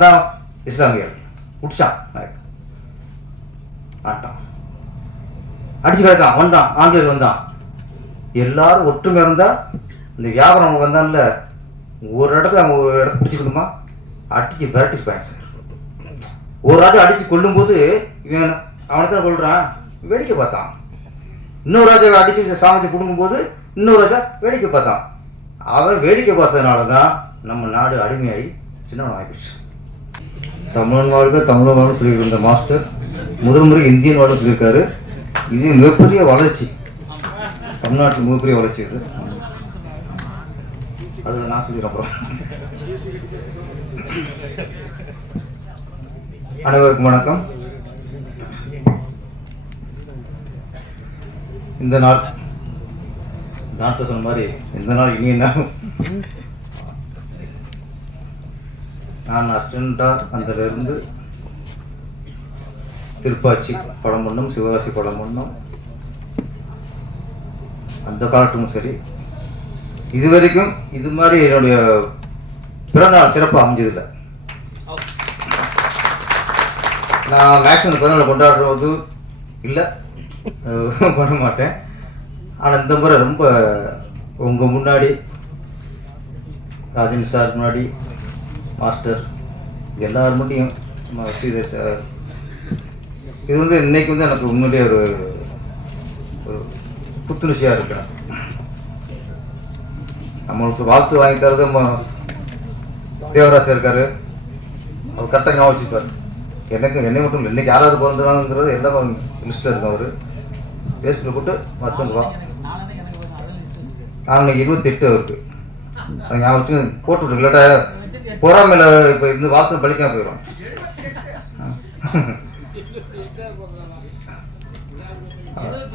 நான் தான் இஸ்லாமியர் பிடிச்சான் ஆட்டான் அடிச்சு கிடக்கான். வந்தான், ஆங்கிலேயர் வந்தான். எல்லாரும் ஒற்றுமை இருந்தால் இந்த வியாபாரம் வந்தான்ல ஒரு இடத்துல அவங்க ஒரு இடத்த பிடிச்சிக்கணுமா அடிச்சு விரட்டிப்பாங்க சார். ஒரு ராஜா அடித்து கொல்லும்போது இவன் அவனை தான் கொள்கிறான், வேடிக்கை பார்த்தான். இன்னொரு ராஜா அடித்து சாமத்தை கொடுக்கும்போது இன்னொரு ராஜா வேடிக்கை பார்த்தான். அவன் வேடிக்கை பார்த்ததுனால தான் நம்ம நாடு அடிமையாகி சின்னவன் ஆகிடுச்சு. தமிழன் வாழ்க தமிழன் வாழ்வு சொல்லியிருந்த மாஸ்டர் முதல் முறை இந்தியன் வாழ்வு சொல்லியிருக்காரு. இது மிகப்பெரிய வளர்ச்சி, தமிழ்நாட்டில் மிகப்பெரிய வளர்ச்சி. இது அது நான் சொல்லிடுறேன். அப்புறம் அனைவருக்கும் வணக்கம். இந்த நாள் நான் சொன்ன மாதிரி இந்த நாள் இனி என்ன, நான் அசிஸ்டண்டாக அதிலிருந்து திருப்பாச்சி படம் பண்ணோம், சிவகாசி படம் பண்ணோம். அந்த காலத்துக்கும் சரி இது வரைக்கும் இது மாதிரி என்னுடைய பிறந்தநாள் சிறப்பாக அமைஞ்சதில்லை. நான் மேக்ஸிமம் பிறந்தநாள் கொண்டாடுறது இல்லை, பண்ண மாட்டேன். ஆனால் இந்த முறை ரொம்ப உங்கள் முன்னாடி, ராஜன் சார் முன்னாடி, மாஸ்டர் எல்லாரும் முன்னாடியும் ஸ்ரீதர் சார், இது வந்து இன்னைக்கு வந்து எனக்கு உண்மையிலேயே ஒரு புத்துணர்ச்சியாக இருக்கிறேன். நம்மளுக்கு வாழ்த்து வாங்கி தரது தேவராஜ் இருக்காரு, அவர் கரெக்டாக ஞாபகம் வச்சுப்பார். என்னை மட்டும் இல்லை, இன்னைக்கு யாராவது பிறந்தாங்கிறது எல்லாம் லிஸ்ட்டில் இருக்கும். அவர் பேஸ்டில் போட்டு மற்றவங்க வா, நான் இன்னைக்கு 28 அவருக்கு அது ஞாபகம் வச்சு போட்டு விட்டு இல்லாட்டா பொறாமையில் இப்போ இந்த வாழ்த்து பழிக்காம போயிடும்.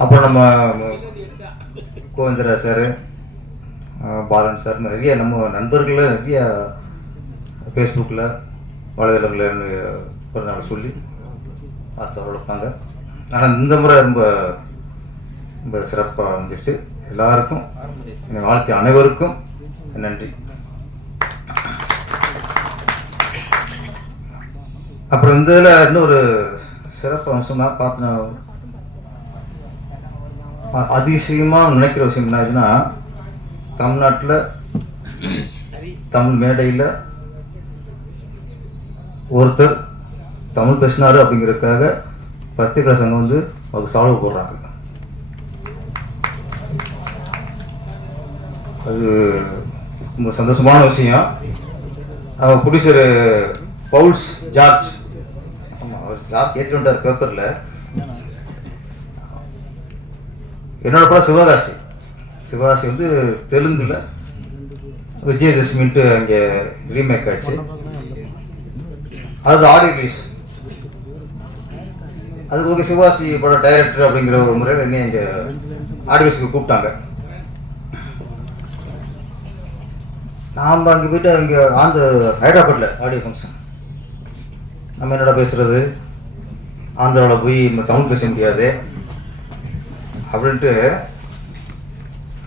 அப்புறம் நம்ம கோவிந்தராஜ் சார், பாலன் சார், நிறைய நம்ம நண்பர்களில் நிறைய ஃபேஸ்புக்கில் வலைதளங்களில் பிறந்தநாள் சொல்லி பார்த்தவர்கள் இருப்பாங்க. ஆனால் இந்த முறை ரொம்ப ரொம்ப சிறப்பாக வந்துடுச்சு. எல்லாருக்கும் என்னை வாழ்த்திய அனைவருக்கும் நன்றி. அப்புறம் இந்த இதில் இன்னொரு சிறப்பு அம்சமாக பார்த்து அதிசயமாக நினைக்கிற விஷயம் என்ன ஆச்சுன்னா, தமிழ்நாட்டில் தமிழ் மேடையில் ஒருத்தர் தமிழ் பேசினார் அப்படிங்கிறதுக்காக பத்திரிகை சங்கம் வந்து அவருக்கு சால்வை போடுறாங்க. அது ரொம்ப சந்தோஷமான விஷயம். அவங்க ப்ரொடியூசர் பவுல்ஸ் ஜார்ஜ், ஆமாம் அவர் ஜார்ஜ் ஏற்றி வந்தார் பேப்பரில். என்னோட படம் சிவகாசி. சிவகாசி வந்து தெலுங்கில் விஜயதசமின்ட்டு அங்கே ரீமேக் ஆச்சு. அது ஆடியோ ரிலீஸ். அதுக்கு ஓகே சிவகாசி படம் டைரக்டர் அப்படிங்கிற ஒரு முறையில் என்னை இங்கே ஆடியோஸுக்கு கூப்பிட்டாங்க. நாம் அங்கே போய்ட்டு அங்கே ஹைதராபாத்தில் ஆடியோ ஃபங்க்ஷன். நம்ம என்னடா பேசுகிறது, ஆந்திராவில் போய் தமிழ் பேச முடியாது அப்படின்ட்டு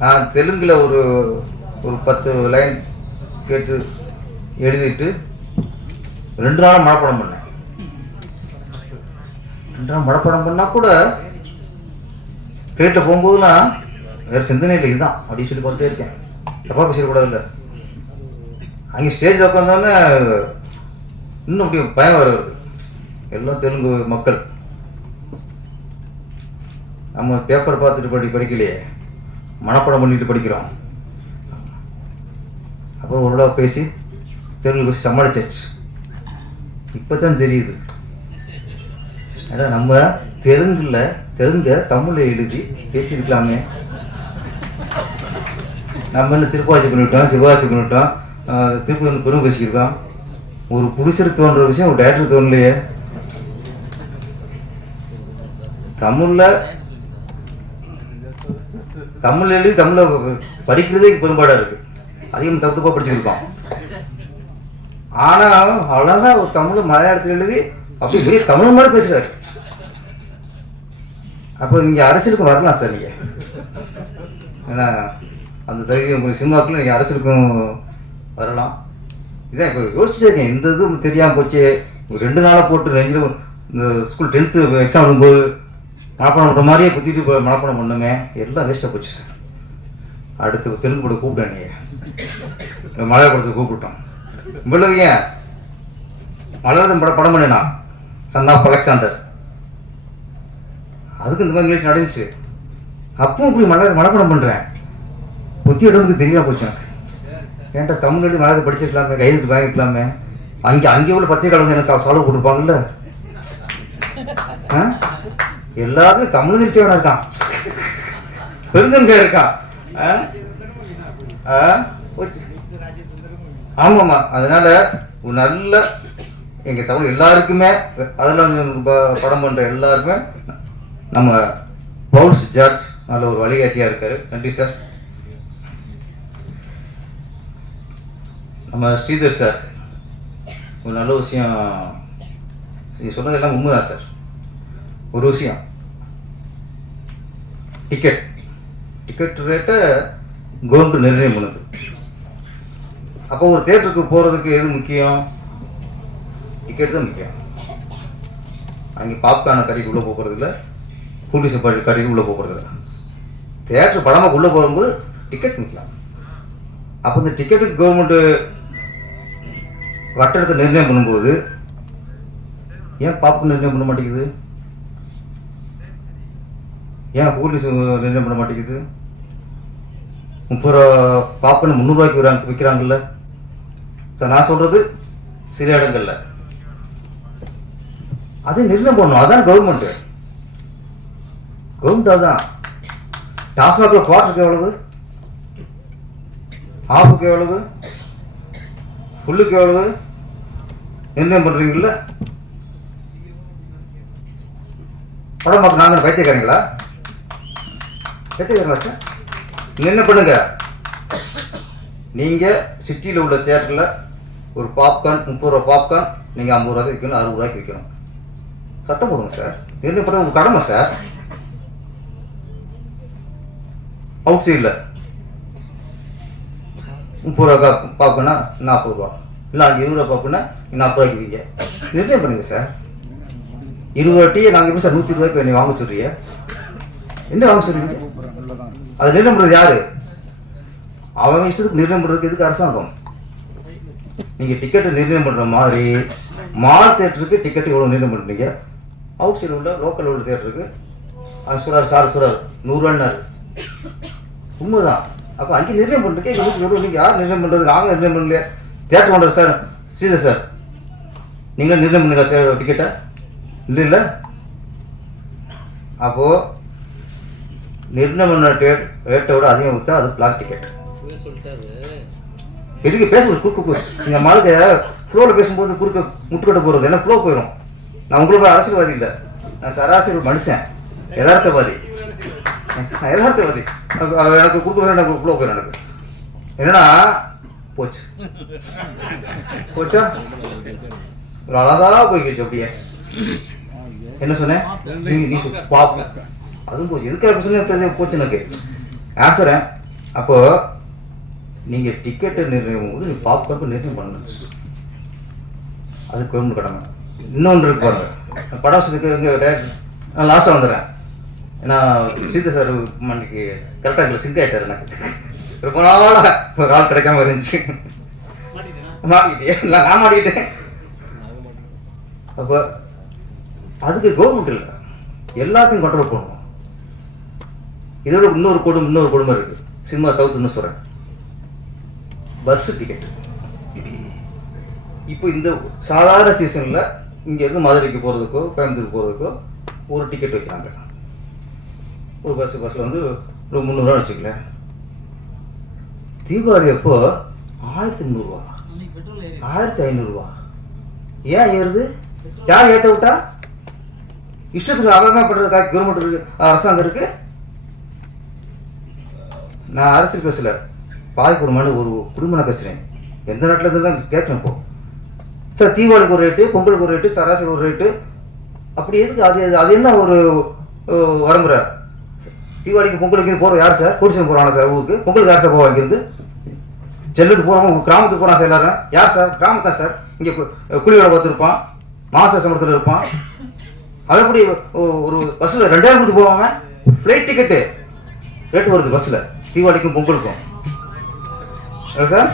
நான் தெலுங்கில் ஒரு 10 லைன் கேட்டு எழுதிட்டு 2 நாள் மனப்பாடம் பண்ணேன். 2 நாள் மனப்பாடம் பண்ணால் கூட கேட்டு போகும்போதுலாம் வேறு சிந்தனையில் இதுதான் அப்படின்னு சொல்லி பார்த்துட்டே இருக்கேன். தப்பாக பேசிடக்கூடாதுல்ல. அங்கே ஸ்டேஜில் உட்காந்தோன்னே இன்னும் அப்படி பயம் வருது. எல்லாம் தெலுங்கு மக்கள், நம்ம பேப்பர் பார்த்துட்டு படிக்கலையே, மனப்பாடம் பண்ணிட்டு படிக்கிறோம். அப்புறம் ஒரு பேசி தெலுங்கு பேசி சமாளிச்சாச்சு. இப்போ தான் தெரியுது, ஏன்னா நம்ம தெலுங்க தமிழில் எழுதி பேசியிருக்கலாமே. நம்ம என்ன திருப்பாச்சி பண்ணிவிட்டோம், சிவகாசி பண்ணிவிட்டோம், திருப்பி வந்து பெரும் பேசியிருக்கோம். ஒரு புடிச்சர் தோன்ற விஷயம் ஒரு டைரக்டர் தோணலையே. தமிழ் எழுதி தமிழில் படிக்கிறதே பெரும்பாடாக இருக்குது. அதிகம் தப்பாக படிச்சுருக்கோம். ஆனால் அழகாக ஒரு தமிழ் மலையாளத்தில் எழுதி அப்படி வெளியே தமிழ் மாதிரி பேசுகிறாரு. அப்போ நீங்கள் அரசியலுக்கும் வரலாம் சார். நீங்கள் ஏன்னா அந்த தகுதி உங்களுக்கு சினிமாக்குள்ள நீங்கள் அரசியலுக்கும் வரலாம். இதான் இப்போ யோசிச்சுட்டே இருக்கேன். இந்த இது தெரியாமல் போச்சு. 2 நாளாக போட்டு நெஞ்சில் இந்த ஸ்கூல் 10th எக்ஸாம் வரும்போது மனப்பாடம் பண்ணுற மாதிரியே குத்திட்டு மனப்பாடம் பண்ணுமே, எல்லாம் வேஸ்ட்டாக போச்சு சார். அடுத்து தெலுங்கு படம் கூப்பிட்டேன், நீங்கள் மலையாள படத்துக்கு கூப்பிட்டோம். இவ்வளவு ஏன் மலையாளம் படம் பண்ணினா சன் ஆஃப் அலெக்சாண்டர், அதுக்கு இந்த மாதிரி இங்கிலீஷ் நடந்துச்சு. அப்பவும் இப்படி மனப்பாடம் பண்ணுறேன், புத்தி இடம்க்கு தெரியல போச்சு எனக்கு. ஏன்டா தமிழ் மலையாளத்தை படிச்சிருக்கலாமே, கையெழுத்து வாங்கிக்கலாமே. அங்கே உள்ள பத்திரிக்கை வந்து என்ன செலவு கொடுப்பாங்கல்ல. எல்லாத்துக்கும் தமிழ் நிச்சயம் இருக்கான், பெருந்தன்கை இருக்கான். ஆமாம்மா, அதனால ஒரு நல்ல எங்கள் தமிழ் எல்லாருக்குமே, அதில் படம் பண்ணுற எல்லாருக்குமே நம்ம பவுல்ஸ் ஜார்ஜ் நல்ல ஒரு வழிகாட்டியாக இருக்கார். நன்றி சார். நம்ம ஸ்ரீதர் சார் ஒரு நல்ல விஷயம், நீங்கள் சொன்னது எல்லாம் உண்மைதான் சார். ஒரு விஷயம், டிக்கெட் ரேட்டை கவர்மெண்ட் நிர்ணயம் பண்ணுது. அப்போ ஒரு தேட்டருக்கு போகிறதுக்கு எது முக்கியம்? டிக்கெட் தான் முக்கியம். அங்கே பாப்கார்னை கட்டிட்டு உள்ளே போகிறதில்ல, கூலிஸை கட்டிட்டு உள்ளே போகிறதில்ல. தேட்டர் படமாக உள்ளே போகும்போது டிக்கெட் முக்கியம். அப்போ இந்த டிக்கெட்டுக்கு கவர்மெண்ட்டு கட்டணத்தை நிர்ணயம் பண்ணும்போது ஏன் பாப்கார்ன் நிர்ணயம் பண்ண மாட்டேங்குது? ஏன் கூலிஸ் நிர்ணயம் பண்ண மாட்டேங்குது? 30 ரூபா பாப்கார்ன் 300 ரூபாய்க்கு விற்கிறாங்கல்ல சார். நான் சொல்கிறது சில இடங்கள்ல அதை நிர்ணயம் பண்ணணும். அதான் கவர்மெண்ட்டு. அதான் டாஸ்மாகில் குவார்ட்டருக்கு எவ்வளவு, ஹாஃபுக்கு எவ்வளவு, ஃபுல்லுக்கு எவ்வளவு நிர்ணயம் பண்ணுறீங்கள? படம் பார்க்க நாங்கள் பைத்தியக்காரங்களா சார்? என்ன பண்ணுங்க, நீங்கள் சிட்டியில் உள்ள தியேட்டரில் ஒரு பாப்கார்ன் 30 ரூபா பாப்கார்ன் நீங்கள் 50 ரூபாய்க்கு விற்கணும், 60 ரூபாய்க்கு விற்கணும். சட்டம் போடுங்க சார். நிர்ணயம் பண்ண ஒரு கடமை சார். அவுட் சைடில் 30 ரூபா பாப்கார்னா 40 ரூபா, இல்லை அங்கே 20 ரூபா பாப்கார்னா 40 ரூபாய்க்கு விற்க நிர்ணயம் பண்ணுங்க சார். 20 டீயை நாங்கள் எப்படி சார் 120 ரூபாய்க்கு நீங்கள் வாங்க சொல்றீங்க? என்ன வாங்க சொல்றீங்க? அதை நிர்ணயம் பண்ணுறது யாரு? அவங்க இஷ்டத்துக்கு நிர்ணயம் பண்ணுறதுக்கு எதுக்கு அரசாங்கம்? நீங்கள் டிக்கெட்டை நிர்ணயம் பண்ணுற மாதிரி மால் தேட்டருக்கு டிக்கெட்டு எவ்வளோ நிர்ணயம் பண்ணுறீங்க, அவுட் சைடு உள்ள லோக்கல் உள்ள தேட்டருக்கு அது சொல்கிறார் சார், சொல்கிறார் 100 ரூபான்னாரு. உண்மைதான். அப்போ அங்கே நிர்ணயம் பண்ணுறீங்க, எவ்வளோ நீங்கள் யார் நிர்ணயம் பண்ணுறது? நாங்களும் நிர்ணயம் பண்ணலையே. தேட்டர் பண்ணுறது சார் ஸ்ரீதர் சார், நீங்கள் நிர்ணயம் பண்ணுங்க டிக்கெட்டை இல்லை. அப்போது நிர்ணயம் பண்ண ரேட்டை விட அதிகம் கொடுத்தா அது பிளாக் டிக்கெட். எதுக்கு பேசுறது குறுக்கு? நீங்கள் மாளுக்கு ஃப்ளோவில் பேசும்போது குறுக்க முட்டுக்கட்ட போகிறது என்ன ஃப்ளோ போயிடும். நான் உங்களுக்கு அரசியல்வாதி இல்லை, நான் சராசரி மனுஷன், யதார்த்தவாதி. எனக்கு குறுக்க எனக்கு ஃப்ளோ போயிடும். எனக்கு என்னன்னா போச்சா ஒரு அழகாக போய்க்கிச்சு. அப்படியே என்ன சொன்னேன்? நீ பாப்பு அதுவும் போச்சு. எதுக்காக சொன்ன போச்சு எனக்கு ஆன்சரேன். அப்போ நீங்கள் டிக்கெட்டை நிர்ணயம் போது நீங்கள் பாப்கார்னுக்கு நிர்ணயம் பண்ணணும், அது கவர்மெண்ட் கடமை. இன்னொன்று இருக்கு பாருங்க, படம் இங்கே நான் லாஸ்ட்டாக வந்துடுறேன். ஏன்னா சீதா சார் மணிக்கு கரெக்டாக இல்லை சிங்க் ஆகிட்டார். எனக்கு ரொம்ப நாளாக ஒரு ஆள் கிடைக்காம இருந்துச்சு. மாட்டிக்கிட்டே இல்லை, நான் மாட்டிக்கிட்டேன். அப்போ அதுக்கு கவர்மெண்ட் இல்லை, எல்லாத்தையும் கண்ட்ரோல் பண்ணணும். இதோட இன்னொரு கொடுமை இருக்குது, சினிமா தவிர்த்துன்னு சொல்கிறேன். பஸ் டிக்கெட்டு இப்போ இந்த சாதாரண சீசனில் இங்கேருந்து மதுரைக்கு போகிறதுக்கோ கோயம்புத்தூருக்கு போகிறதுக்கோ ஒரு டிக்கெட் வைக்கிறாங்க. ஒரு பஸ்ஸில் வந்து ஒரு 300 ரூபா வச்சுக்கல. தீபாவளி அப்போ 1300 ரூபா, 1500 ரூபா. ஏன் ஏறுது? யார் ஏற்ற விட்டா? இஷ்டத்துக்கு அவகாசம் பண்ணுறதுக்காக கவர்மெண்ட் இருக்கு, அரசாங்கம் இருக்கு. நான் அரசியல் பேசல, பாதிப்புறமான ஒரு குடும்பம் பேசுகிறேன். எந்த நாட்டில் இருந்து தான் கேட்கணும். இப்போ சார் தீபாவளிக்கு ஒரு ரேட்டு, பொங்கலுக்கு ஒரு ரேட்டு, சராசரி ஒரு ரேட்டு, அப்படி எதுக்கு? அது என்ன ஒரு வரமுறை? தீபாவளிக்கு பொங்கலுக்கு போகிறோம் யார் சார்? குடிசை போகிறாங்க சார் ஊருக்கு. பொங்கலுக்கு யார் சார் போக வாங்கிருந்து? செல்லுக்கு போகிறவங்க உங்கள் கிராமத்துக்கு போகிறான் சார் எல்லாரும். யார் சார்? கிராமத்தான் சார். இங்கே கூலி வேலை பார்த்துருப்பான், மாத சம்பளத்தில் இருப்பான். அதை எப்படி ஒரு பஸ்ஸில் 2000 கொடுத்து போவான்? ஃப்ளைட் டிக்கெட்டு ரேட்டு வருது பஸ்ஸில், தீபாவளிக்கும் பொங்கலுக்கும் சார்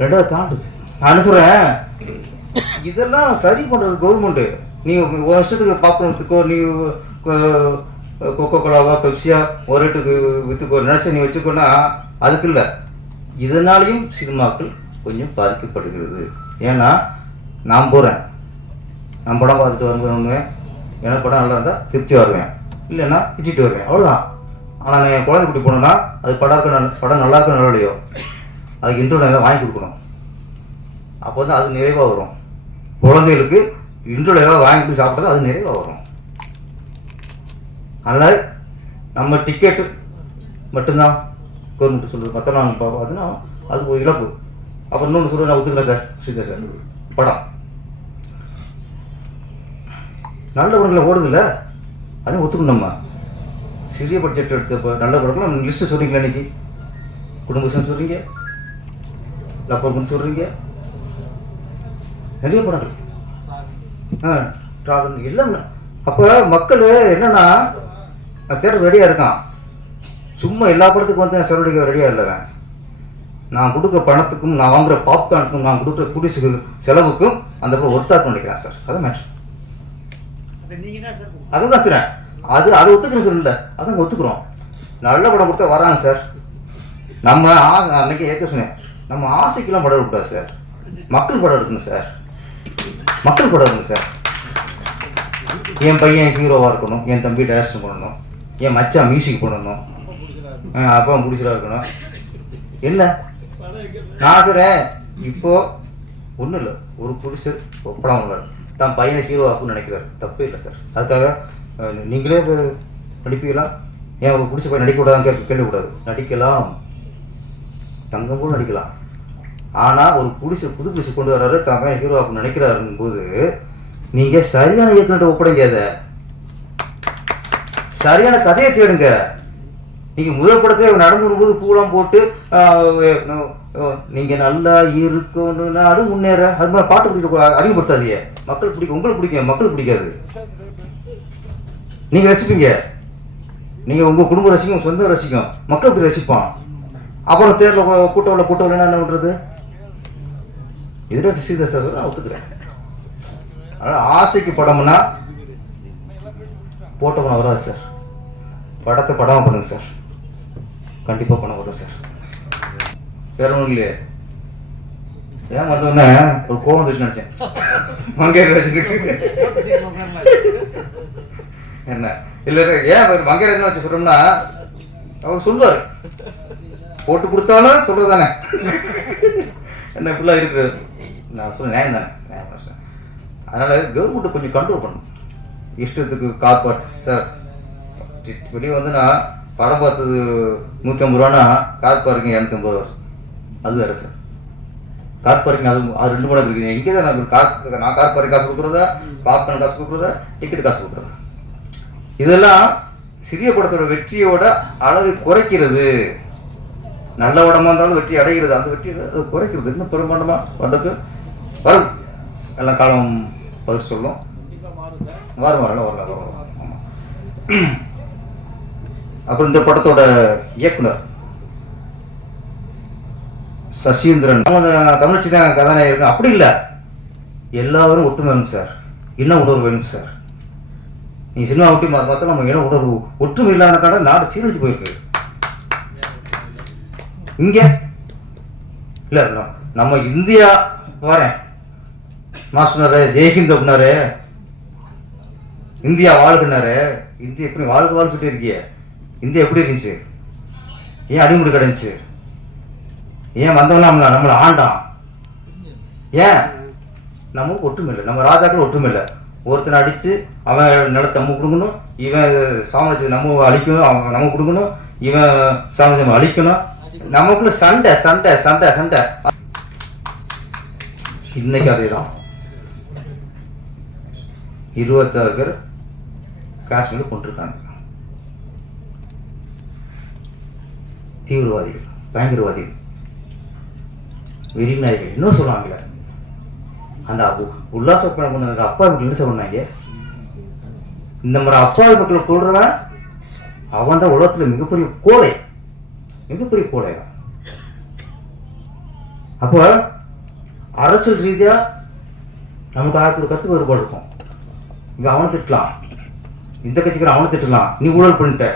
2000 தாண்டு. நான் என்ன சொல்கிறேன், இதெல்லாம் சரி பண்ணுறது கவர்மெண்ட்டு. நீ வருஷத்துக்கு பாப்புலத்துக்கோ நீ கொக்கோ கோலாவா பெப்சியா ஒரு ரேட்டுக்கு விற்றுக்கோ நினச்சா நீ வச்சுக்கோன்னா அதுக்கு இல்லை. இதனாலையும் சினிமாக்கள் கொஞ்சம் பாதிக்கப்படுகிறது. ஏன்னா நான் போகிறேன், நான் படம் பார்த்துட்டு வருவேன், எனக்கு படம் நல்லா இருந்தால் திருப்தி வருவேன், இல்லைன்னா திச்சிட்டு வருவேன், அவ்வளோதான். ஆனால் நான் என் குழந்தை குட்டி போனோன்னா அது படம் நல்லா இருக்கும் நல்லா இல்லையோ அதுக்கு இன்ட்ரோவில் ஏதாவது வாங்கி கொடுக்கணும். அப்போ தான் அது நிறைவாக வரும். குழந்தைகளுக்கு இன்ட்ரோவில் ஏதாவது வாங்கி கொடுத்து சாப்பிட்டா அது நிறைவாக வரும். அதனால் நம்ம டிக்கெட்டு மட்டும்தான் கவர்மெண்ட் சொல்கிறது, மற்றெல்லாம் பார்த்தோன்னா அது ஒரு இழப்பு. அப்புறம் இன்னொன்று சொல்லுவேன், நான் ஒத்துக்கிறேன் சார், சரி சார், படம் நல்ல படங்களை ஓடுதில்ல, அதையும் ஒத்துக்கணும். நம்ம சிறிய பட்ஜெட் எடுத்த நல்ல படங்கள் லிஸ்ட்டு சொல்கிறீங்களா? இன்றைக்கி குடும்பம் சொல்கிறீங்க, லப்பர்னு சொல்கிறீங்க, நிறைய படங்கள் ட்ராவல் எல்லாம். அப்போ மக்கள் என்னென்னா தேட்டர் ரெடியாக இருக்கான், சும்மா எல்லா படத்துக்கும் வந்து நான் செலவழிக்க ரெடியாக இல்லைங்க. நான் கொடுக்குற பணத்துக்கும் நான் வாங்குகிற பாப்கார்னுக்கும் நான் கொடுக்குற குடிசு செலவுக்கும் அந்த படம் ஒர்த்தாக்க நினைக்கிறேன் சார். அதான் மேட்ரு. அதுதான் சார், அதை ஒத்துக்கிறேன்னு சொல்லல, அதான் ஒத்துக்கிறோம். நல்ல படம் கொடுத்தா வராங்க சார். நம்ம அன்னைக்கு ஏற்க சொன்னேன், நம்ம ஆசைக்கெல்லாம் படம் எடுக்கூடாது சார், மக்கள் படம் எடுக்கணும் சார், மக்கள் படம் எடுக்கணும் சார். என் பையன் ஹீரோவாக இருக்கணும், என் தம்பி டைரக்ஷன் பண்ணணும், என் மச்சான் மியூசிக் பண்ணணும், அப்பா முடிச்சலாக இருக்கணும். என்ன நான் சொல்கிறேன், இப்போது ஒன்றும் இல்லை, ஒரு புருஷர் படம் வாங்குவார், தான் பையனை ஹீரோ ஆகும்னு நினைக்கிறார், தப்பே இல்லை சார். அதுக்காக நீங்களே நடிப்பீங்களா? ஏன் ஒரு பிடிச்ச போய் நடிக்கக்கூடாதுன்னு கேட்கக்கூடாது, நடிக்கலாம், தங்கம் கூட நடிக்கலாம். ஆனால் ஒரு புது பிடிச்சி கொண்டு வர்றாரு, தான் பையன் ஹீரோ ஆகும்னு நினைக்கிறாருங்கும் போது நீங்கள் சரியான இயக்குனர்கிட்ட ஒப்படைங்க, அதை சரியான கதையை தேடுங்க. நீங்கள் முதல் படத்தை நடந்து வரும்போது பூலாம் போட்டு நீங்கள் நல்லா இருக்கணும்னு நாடு முன்னேற அது மாதிரி பாட்டு பிடிக்க அறிமுகப்படுத்தாதீங்க. மக்கள் பிடிக்கும், உங்களுக்கு பிடிக்கும், மக்கள் பிடிக்காது. நீங்கள் ரசிப்பீங்க, நீங்கள் உங்கள் குடும்ப ரசிக்கும், சொந்த ரசிக்கும், மக்கள் இப்படி ரசிப்பான். அப்புறம் தேர்தல் கூட்டம் இல்லைன்னா என்ன பண்ணுறது? இதெல்லாம் டிஸ்ட்ரிக்ட் சார் நான் ஒத்துக்கிறேன். அதனால் ஆசைக்கு படம்னா போட்ட படம் வராது சார். படத்தை படமாக பண்ணுங்க சார், கண்டிப்பாக பணம் வரும் சார். வேற ஒன்றும் இல்லையே. ஏன் வந்தோடனே ஒரு கோவம் வந்துச்சு நினச்சேன், மங்கையராஜனுக்கு என்ன இல்லை ஏன் மங்கையராஜன் வச்சு சொல்கிறோம்னா அவர் சொல்லுவார், போட்டு கொடுத்தாலும் சொல்கிறது தானே, என்ன இப்படிலாம் இருக்கு. நான் சொல்ல நியாயம் தானே, நியாயம் சார். அதனால் கவர்மெண்ட்டு கொஞ்சம் கண்ட்ரோல் பண்ணணும். இஷ்டத்துக்கு கார் சார் வெளியே வந்துன்னா படம் பார்த்தது 150 ரூபானா கார் பார்க்கிங் 250 ரூபா, அது வேறு சார். கார் பார்க்கிங் அது 2 மடங்கு இருக்குங்க. இங்கே தான் நான் கார் பார்க்கிங் காசு கொடுக்குறதா, பாப்கார்ன் காசு கொடுக்குறதா, டிக்கெட் காசு கொடுக்குறதா. இதெல்லாம் சிறிய படத்தோட வெற்றியோட அளவை குறைக்கிறது. நல்ல படமாக இருந்தாலும் வெற்றி அடைகிறது, அந்த வெற்றி அது குறைக்கிறது. இன்னும் பெரும்பான்மா வந்ததுக்கு வரும், எல்லாம் காலம் பதில் சொல்லும். வரலாம். ஆமாம். அப்புறம் இந்த படத்தோட இயக்குனர் சசீந்திரன், தமிழ்ச்சி தான் கதாநாயகர். அப்படி இல்லை, எல்லாரும் ஒற்றுமை வேணும் சார், இன உணர்வு வேணும் சார். நீ சினிமா ஒட்டி பார்த்தா நம்ம இன உணர்வு ஒற்றுமை இல்லாத கடை நாடு சீரழிச்சு போயிருக்கு. இங்கே இல்லை, நம்ம இந்தியா வரேன் மாஸ்டர்னாரு, ஜெய்ஹிந்த் அப்படின்னாரு, இந்தியா வாழ்கினாரு. இந்தியா எப்படி வாழ்க்கை சொல்லிட்டு இருக்கிய? இந்தியா எப்படி இருந்துச்சு? ஏன் அடிமுடி கிடந்துச்சு? ஏன் வந்தவனா நம்மளை ஆண்டான்? ஏன் நமக்கு ஒற்றுமை இல்லை, நம்ம ராஜாக்கள் ஒற்றுமை இல்லை. ஒருத்தனை அடித்து அவன் நிலத்தை நம்ம கொடுக்கணும், இவன் சாம்ராஜ்யத்தை நம்ம அழிக்கணும், அவன் நம்ம கொடுக்கணும், இவன் சாம்ராஜ்யம் அழிக்கணும். நமக்குள்ள சண்டை சண்டை சண்டை சண்டை. இன்னைக்கு அதே தான். 26 பேர் காஷ்மீரில் கொண்டிருக்காங்க. தீவிரவாதிகள், பயங்கரவாதிகள். வெறிநாய்கள் இன்னும் சொல்லுவாங்களே, அந்த உல்லாச பயணம் பண்ண அப்பா வீட்டில் என்ன சொன்னாங்க, இந்த மாதிரி அப்பாவி மக்களை கொள்றவன் அவன் தான் உலகத்தில் மிகப்பெரிய கோடை, மிகப்பெரிய கோடை. அப்போ அரசியல் ரீதியா நமக்கு ஒரு கருத்து வேறுபாடு இருக்கும். இங்க அவனை திட்டலாம், இந்த கட்சிக்காரன் அவனை திட்டலாம், நீ ஊழல் பண்ணிட்ட,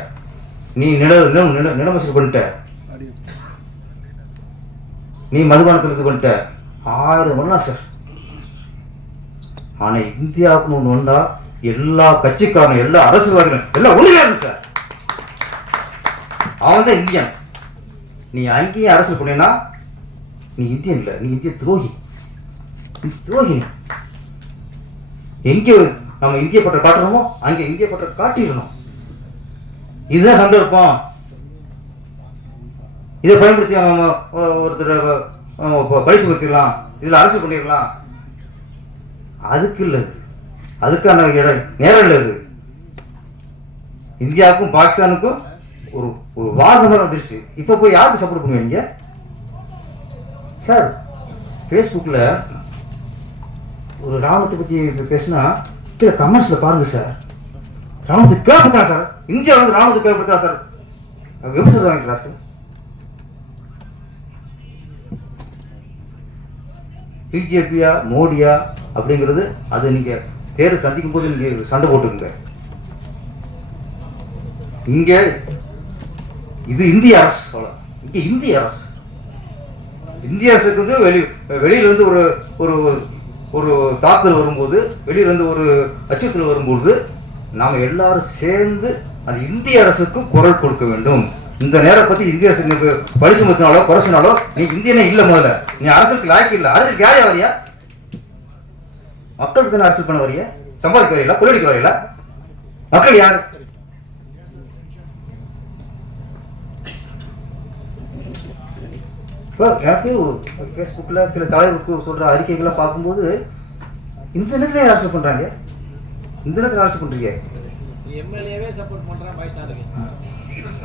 நீ நிலமசூல் பண்ணிட்ட, நீ மதுபானத்தில் பண்ணிட்ட, 1000 பண்ணலாம் சார். ஆனா இந்தியாவுக்குன்னு ஒண்ணு வந்தா எல்லா கட்சிக்காரனும் எல்லா அரசியல்வாதிகளும் எல்லாம் ஒண்ணுதான் சார். அவன் தான் இந்தியன். நீ அங்கேயும் அரசியல் பண்ணினா நீ இந்தியன் இல்லை, நீ இந்திய துரோகி, துரோகி. எங்கே நம்ம இந்திய பற்ற காட்டுறோமோ அங்கே இந்திய பற்ற காட்டிடணும். இதுதான் சந்தர்ப்பம். இதை பயன்படுத்தி நம்ம ஒருத்தர் பரிசு படுத்திடலாம், இதுல அரசு பண்ணிடலாம். அதுக்கு இல்லை, அதுக்கான நேரம் இல்லை. இது இந்தியாவுக்கும் பாகிஸ்தானுக்கும் ஒரு ஒரு வாதமாக வந்துருச்சு. இப்போ போய் யாருக்கு சப்போர்ட் பண்ணுவீங்க சார்? ஃபேஸ்புக்கில் ஒரு ராணுவத்தை பற்றி பேசினா கீழே கமெண்ட்ஸில் பாருங்க சார், ராணுவத்தை கேட்படுத்தா சார், இந்தியா வந்து ராணுவத்தை கேட்படுத்தா சார், எப்படி சார் வாங்கிக்கலாம் சார்? பிஜேபியா மோடியா அப்படிங்கிறது அது நீங்க தேர்தல் சந்திக்கும் போது நீங்க சண்டை போட்டுக்குங்க. இங்க இது இந்திய அரசு, இங்க இந்திய அரசு. இந்திய அரசுக்கு வந்து வெளியில இருந்து ஒரு ஒரு ஒரு தாக்குதல் வரும்போது, வெளியில இருந்து ஒரு அச்சுறுத்தல் வரும்போது நாம எல்லாரும் சேர்ந்து அந்த இந்திய அரசுக்கு குரல் கொடுக்க வேண்டும். இந்த நேரம் பத்தி இந்திய அரசு பரிசு மத்தினாலோ குறைச்சினாலோ நீ இந்தியனே இல்லை. முதல்ல நீ அரசுக்கு லாய்க்கு இல்லை. அரசுக்கு யாரையா வரியா? மக்களுக்கு தானே அரசு பண்ண வரியா? சம்பாதிக்க வரையில, கொள்ளடிக்க வரையில? மக்கள் யார்? எனக்கு ஃபேஸ்புக்கில் சில தலைவருக்கு சொல்ற அறிக்கைகளை பார்க்கும்போது இந்த நேரத்தில் அரசு பண்றாங்க, இந்த நேரத்தில் அரசு பண்றீங்க.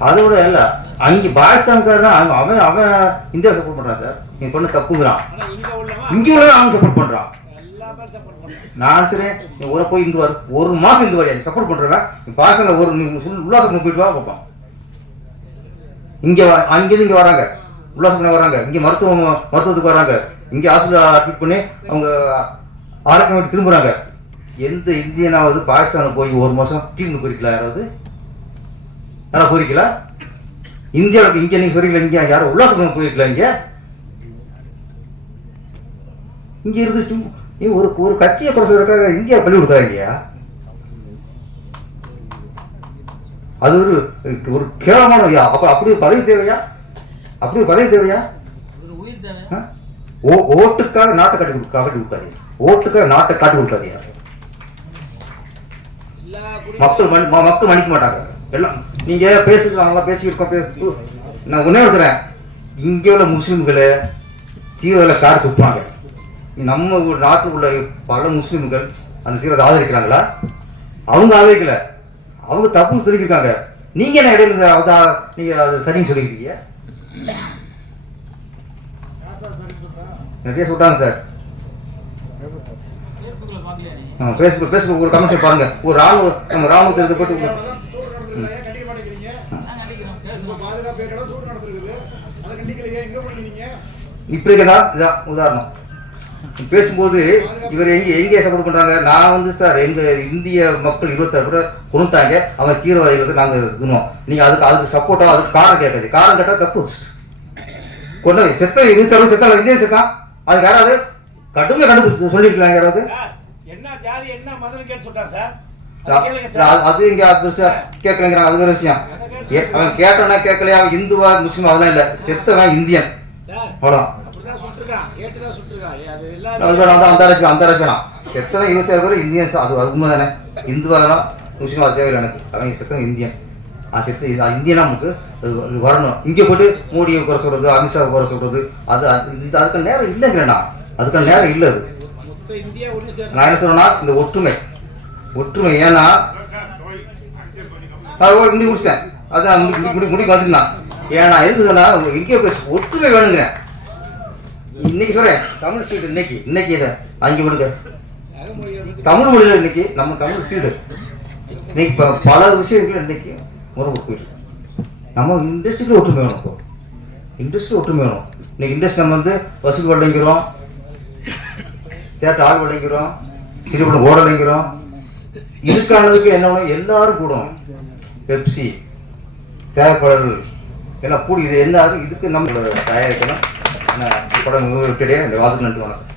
அதோட இல்ல, அங்க பாகிஸ்தான்காரன் அவன் அவன் இந்தியா சப்போர்ட் பண்றான் சார். நீ பண்ண தப்புங்கிறான், இங்க உள்ள அவன் சப்போர்ட் பண்றான். நான் சரி நீ ஊரை போய் இந்து வர ஒரு மாசம் இந்து வரையா சப்போர்ட் பண்றவன் பாகிஸ்தான்ல ஒரு உல்லாசம் போயிட்டு வா பார்ப்பான். இங்க அங்கிருந்து இங்க வராங்க, உல்லாசம் பண்ண வராங்க, இங்க மருத்துவத்துக்கு வராங்க, இங்க ஹாஸ்பிட்டல் அட்மிட் பண்ணி அவங்க ஆரோக்கியம் திரும்புறாங்க. எந்த இந்தியனாவது பாகிஸ்தானுக்கு போய் ஒரு மாசம் டீம்னு போயிருக்கலாம்? யாராவது யாரா போயிருக்கல? இந்தியாவுக்கு இங்க நீங்க சொல்றீங்களா, இங்க யாரும் உல்லாசம் போயிருக்கலாம்? இங்க இருந்து நீ ஒரு கட்சியை குறைச்சதுக்காக இந்தியா பள்ளி கொடுக்காதீங்க. அது ஒரு கேவலமான. அப்ப அப்படி பதவி தேவையா? அப்படி பதவி தேவையா? ஓட்டுக்காக நாட்டை காட்டி கொடுக்காதீங்க, ஓட்டுக்காக நாட்டை காட்டி கொடுக்காதீங்க. மக்கள் மன்னிக்க மாட்டாங்க. எல்லாம் நீங்க பேசிக்கலாம், பேசிக்கிட்டு நான் ஒன்னே சொல்றேன், இங்க உள்ள முஸ்லிம்களை தீவிர கார் துப்புறாங்க. நம்ம நாட்டில் உள்ள பல முஸ்லிம்கள் அந்த தீவிரத்தை ஆதரிக்கிறாங்களா? அவங்க ஆதரிக்கல, அவங்க தப்புன்னு சொல்லியிருக்காங்க. நீங்க என்ன இடையில நீங்க சரின்னு சொல்லியிருக்கீங்க? நிறைய சொல்றாங்க சார். பேஸ்புக் ஒரு கமெண்ட் பாருங்க, ஒரு நம்ம ராணுவத்தை போட்டு இப்படி இருக்கதா? இதான் உதாரணம். பேசும்போது இவர் எங்கே சப்போர்ட் பண்றாங்க? நான் வந்து சார் எங்க இந்திய மக்கள் 26 பேர் கொண்டுட்டாங்க, அவன் தீவிரவாதிகளுக்கு நாங்க இருக்கணும். நீங்க அதுக்கு சப்போர்ட்டா அதுக்கு காரணம் கேட்காது. காரணம் கேட்டா தப்பு. கொண்டு செத்த 26 செத்தான், இந்திய செத்தான். அதுக்கு யாராவது கடுமையா கண்டு சொல்லிருக்கலாம்? யாராவது என்ன ஜாதி என்ன மதம் கேட்டு சொல்றாங்க சார்? அது இங்க கேட்கலங்கிறாங்க. அது ஒரு விஷயம். அவன் கேட்டானா கேட்கலையா, இந்துவா முஸ்லீம் அதெல்லாம் இல்ல, செத்தவன் இந்தியன், அவ்வளவுதான். அந்த வேணாம். செத்தவன் 27 பேர் இந்தியன், அது உண்மை தானே? இந்துவா முஸ்லீம் அது தேவையில்லை எனக்கு. அவன் செத்தவன் இந்தியன். இந்தியனா நமக்கு வரணும். இங்க போயிட்டு மோடியை குறை சொல்றது, அமித்ஷாவை குறை சொல்றது, அது அதுக்கான நேரம் இல்லைங்கிறேன்னா, அதுக்கான நேரம் இல்லை. அது நான் என்ன சொல்றேன்னா, இந்த ஒற்றுமை. ஏன்னா முடிச்சேன், அதான் முடிக்க வந்துருந்தான். ஏன்னா எதுக்கு சொன்னா, எங்கேயோ ஒற்றுமை வேணுங்கிறேன். இன்னைக்கு சொல்கிறேன் தமிழ் ஃபீல்டு இன்னைக்கு இல்லை அங்கே விடுங்க. தமிழ் மொழியில் இன்னைக்கு நம்ம தமிழ் ஃபீல்டு இன்னைக்கு இப்போ பல விஷயங்கள் இன்னைக்கு முறை போயிட்டு நம்ம இண்டஸ்ட்ரியில் ஒற்றுமை வேணும். இப்போ இண்டஸ்ட்ரி ஒற்றுமை வேணும். இன்னைக்கு இண்டஸ்ட்ரி நம்ம வந்து வசூல் வழங்கிறோம், தேட்டர் ஆள் வழங்கிறோம், சிறுபடம் ஓட வழங்கிறோம். இதுக்கானதுக்கு என்ன வேணும்? எல்லாரும் கூடும். பெப்சி தேவைப்பாளர்கள் எல்லாம் கூடி இது என்ன இதுக்கு நம்ம தயாரிக்கணும். படம் கிடையாது. இந்த வாதத்துக்கு நன்றி, வணக்கம்.